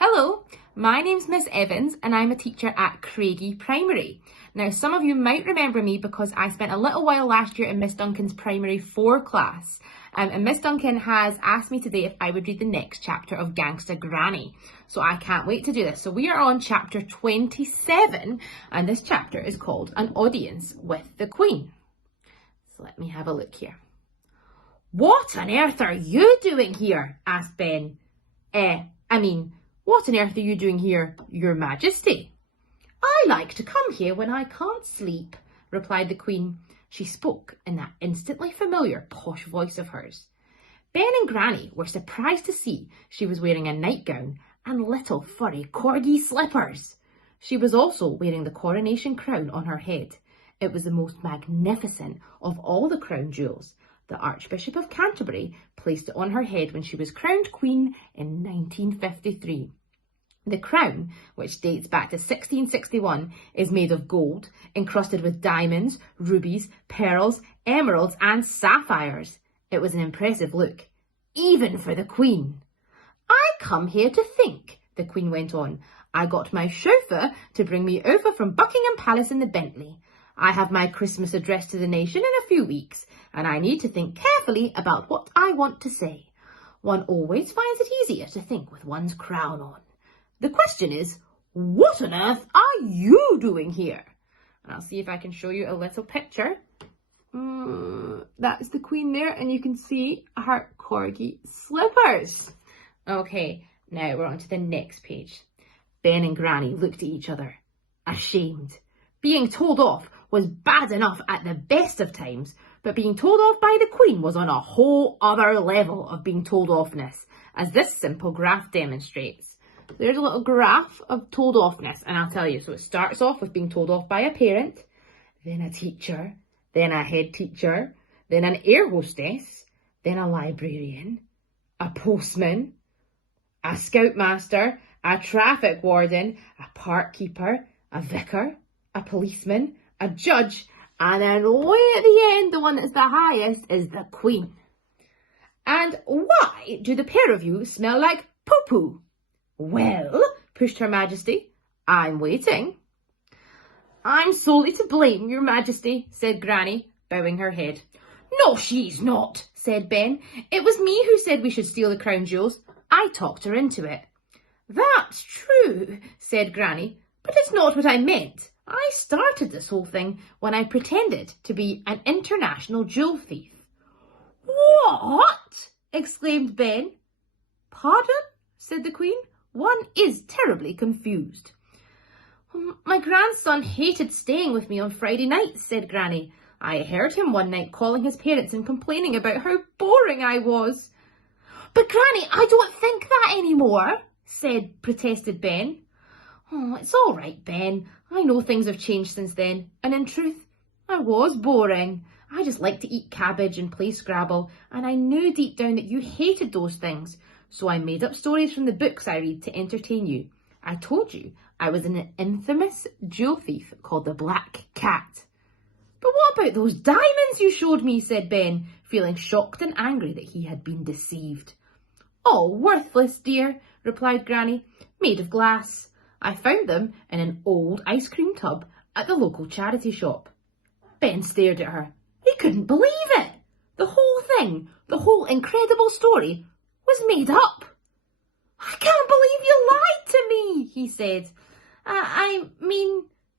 Hello, my name's Miss Evans and I'm a teacher at Craigie Primary. Now some of you might remember me because I spent a little while last year in Miss Duncan's Primary 4 class and Miss Duncan has asked me today if I would read the next chapter of Gangsta Granny. So I can't wait to do this. So we are on chapter 27 and this chapter is called An Audience with the Queen. So let me have a look here. "What on earth are you doing here?" asked Ben. What on earth are you doing here, Your Majesty?" "I like to come here when I can't sleep," replied the Queen. She spoke in that instantly familiar posh voice of hers. Ben and Granny were surprised to see she was wearing a nightgown and little furry corgi slippers. She was also wearing the coronation crown on her head. It was the most magnificent of all the crown jewels. The Archbishop of Canterbury placed it on her head when she was crowned Queen in 1953. The crown, which dates back to 1661, is made of gold, encrusted with diamonds, rubies, pearls, emeralds and sapphires. It was an impressive look, even for the Queen. "I come here to think," the Queen went on. "I got my chauffeur to bring me over from Buckingham Palace in the Bentley. I have my Christmas address to the nation in a few weeks, and I need to think carefully about what I want to say. One always finds it easier to think with one's crown on. The question is, what on earth are you doing here?" And I'll see if I can show you a little picture. That's the Queen there, and you can see her corgi slippers. Okay, now we're on to the next page. Ben and Granny looked at each other, ashamed. Being told off was bad enough at the best of times, but being told off by the Queen was on a whole other level of being told offness, as this simple graph demonstrates. There's a little graph of told offness, and I'll tell you. So it starts off with being told off by a parent, then a teacher, then a head teacher, then an air hostess, then a librarian, a postman, a scoutmaster, a traffic warden, a park keeper, a vicar, a policeman, a judge, and then way at the end, the one that's the highest, is the Queen. "And why do the pair of you smell like poo-poo?" "Well," pushed Her Majesty, "I'm waiting." "I'm solely to blame, Your Majesty," said Granny, bowing her head. "No, she's not," said Ben. "It was me who said we should steal the crown jewels. I talked her into it." "That's true," said Granny, "but it's not what I meant. I started this whole thing when I pretended to be an international jewel thief." "What?" exclaimed Ben. "Pardon?" said the Queen. "One is terribly confused." "My grandson hated staying with me on Friday nights," said Granny. "I heard him one night calling his parents and complaining about how boring I was." "But Granny, I don't think that anymore," protested Ben. "Oh, it's all right, Ben. I know things have changed since then, and in truth, I was boring. I just liked to eat cabbage and play Scrabble, and I knew deep down that you hated those things. So I made up stories from the books I read to entertain you. I told you I was an infamous jewel thief called the Black Cat." "But what about those diamonds you showed me?" said Ben, feeling shocked and angry that he had been deceived. "All worthless, dear," replied Granny. "Made of glass. I found them in an old ice cream tub at the local charity shop." Ben stared at her. He couldn't believe it. The whole thing, the whole incredible story, was made up. "I can't believe you lied to me," he said.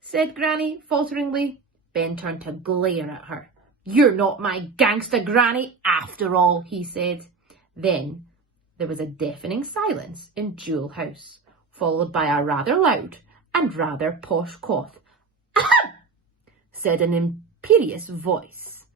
Said Granny falteringly. Ben turned to glare at her. "You're not my gangster Granny after all," he said. Then there was a deafening silence in Jewel House, followed by a rather loud and rather posh cough. "Ahem!" said an imperious voice.